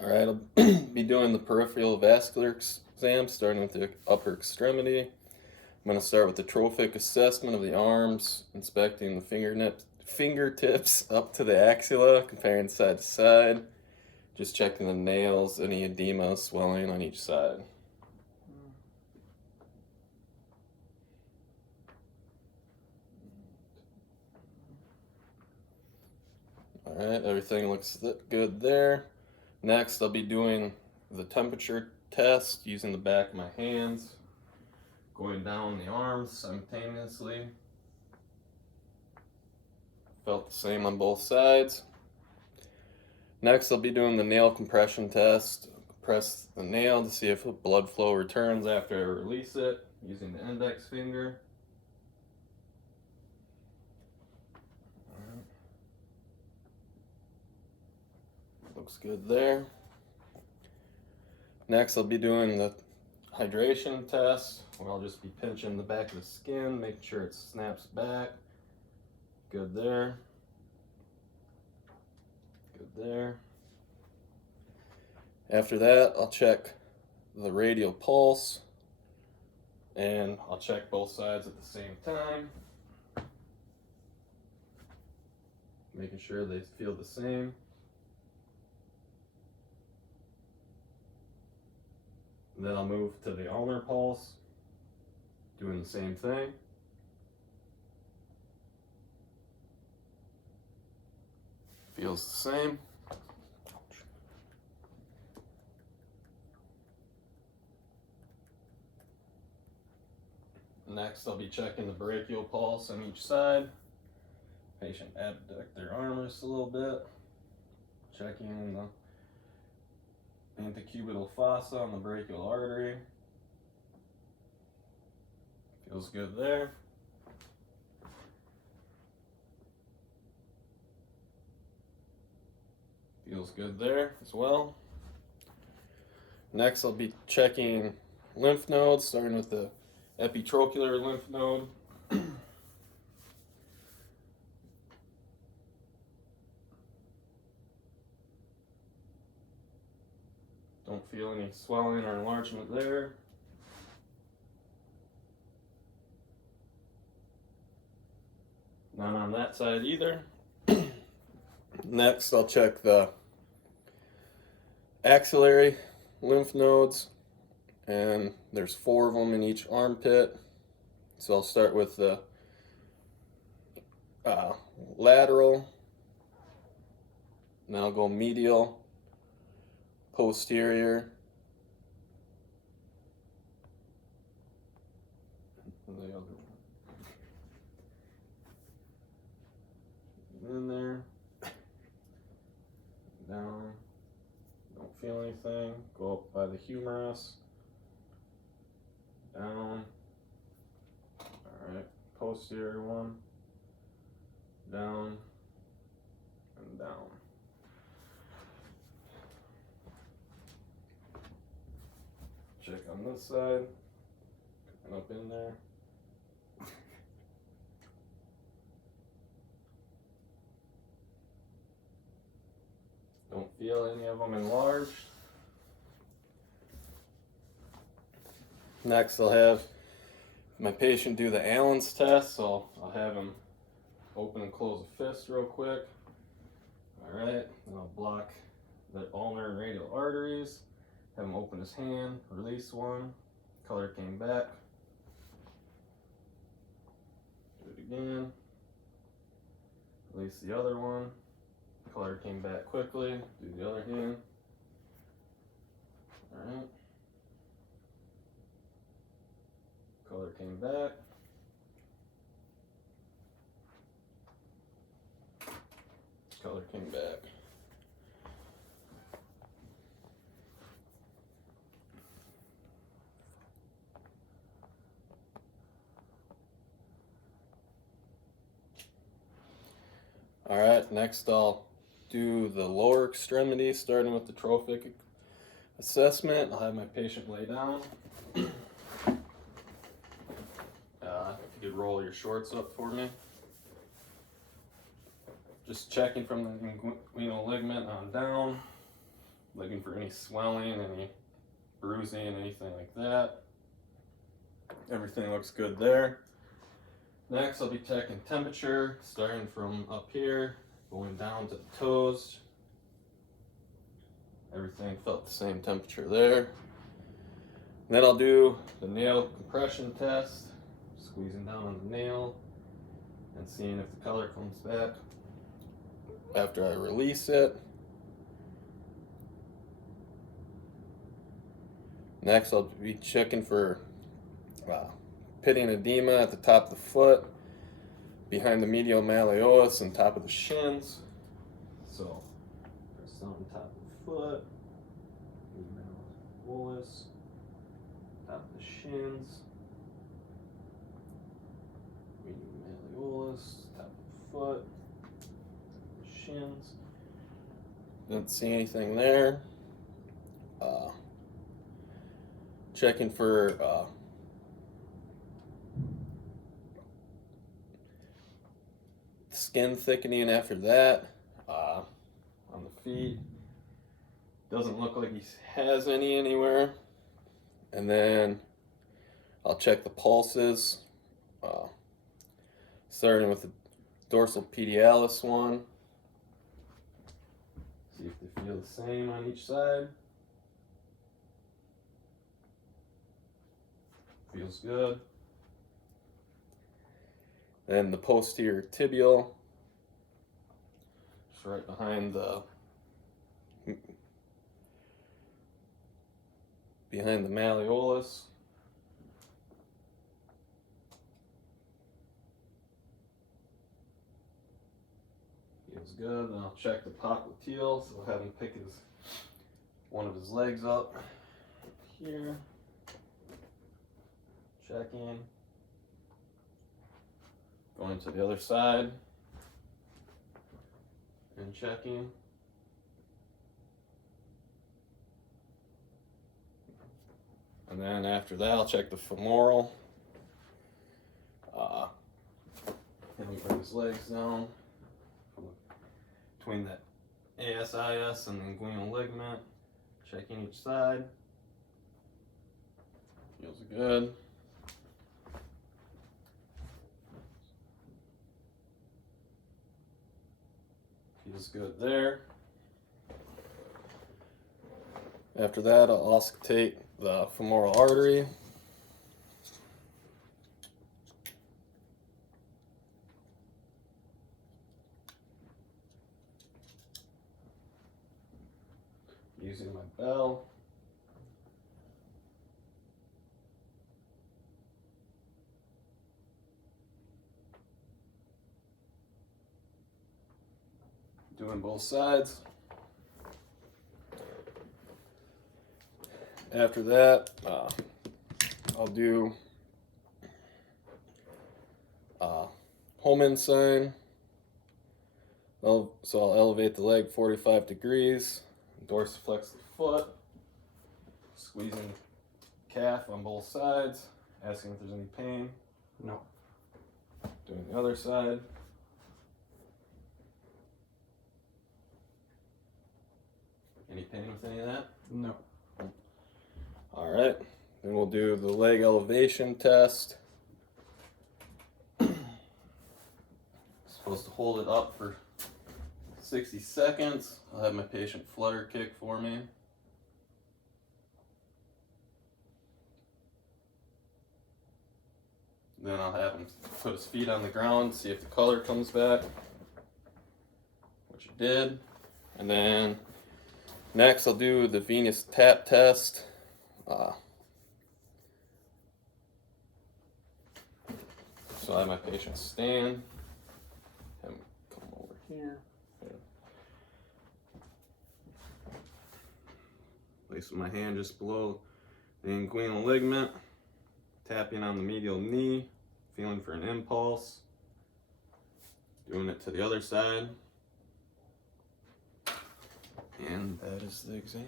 All right, I'll be doing the peripheral vascular exam, starting with the upper extremity. I'm going to start with the trophic assessment of the arms, inspecting the fingertips up to the axilla, comparing side to side, just checking the nails, any edema, swelling on each side. All right, everything looks good there. Next, I'll be doing the temperature test using the back of my hands, going down the arms simultaneously. Felt the same on both sides. Next, I'll be doing the nail compression test. Press the nail to see if blood flow returns after I release it using the index finger. Looks good there. Next, I'll be doing the hydration test, where I'll just be pinching the back of the skin, making sure it snaps back. Good there. Good there. After that, I'll check the radial pulse, and I'll check both sides at the same time, making sure they feel the same. Then I'll move to the ulnar pulse, doing the same thing. Feels the same. Next, I'll be checking the brachial pulse on each side. Patient abduct their arm just a little bit. Checking the antecubital fossa on the brachial artery. Feels good there. Feels good there as well. Next, I'll be checking lymph nodes, starting with the epitrochlear lymph node. Don't feel any swelling or enlargement there. None on that side either. Next, I'll check the axillary lymph nodes, and there's 4 of them in each armpit. So I'll start with the lateral, and then I'll go medial, posterior, and the other one. In there, down, don't feel anything. Go up by the humerus, down. Alright, posterior one, down, and down. Check on this side, and up in there. Don't feel any of them enlarged. Next, I'll have my patient do the Allen's test, so I'll have him open and close a fist real quick. All right, then I'll block the ulnar and radial arteries, have him open his hand, release one, color came back. Do it again, release the other one, color came back quickly, do the other hand. All right. Color came back. Color came back. All right, next I'll do the lower extremity, starting with the trophic assessment. I'll have my patient lay down. If you could roll your shorts up for me. Just checking from the inguinal ligament on down. looking for any swelling, any bruising, anything like that. Everything looks good there. Next, I'll be checking temperature, starting from up here, going down to the toes. Everything felt the same temperature there. Then I'll do the nail compression test, squeezing down on the nail and seeing if the color comes back after I release it. Next, I'll be checking for pitting edema at the top of the foot, behind the medial malleolus and top of the shins. So, press down on top of the foot, medial malleolus, top of the shins, medial malleolus, top of the foot, shins. Didn't see anything there. Checking for skin thickening after that on the feet. Doesn't look like he has any anywhere. And then I'll check the pulses, starting with the dorsal pedialis one. See if they feel the same on each side. Feels good. Then the posterior tibial, just right behind the malleolus. Feels good. Then I'll check the popliteal, so I'll have him pick one of his legs up here. Checking. Going to the other side and checking. And then after that, I'll check the femoral. And bring his legs down between that ASIS and the inguinal ligament. Checking each side. Feels good. Feels good there. After that, I'll auscultate the femoral artery. Using my bell. Doing both sides. After that, I'll do Holman sign. So I'll elevate the leg 45 degrees, dorsiflex the foot, squeezing calf on both sides, asking if there's any pain. No. Doing the other side. Any pain with any of that? No. All right, then we'll do the leg elevation test. Supposed to hold it up for 60 seconds. I'll have my patient flutter kick for me. Then I'll have him put his feet on the ground, see if the color comes back, which it did. And then next I'll do the venous tap test. So I have my patient stand, have him come over here. Placing my hand just below the inguinal ligament, tapping on the medial knee, feeling for an impulse, doing it to the other side, and that is the exam.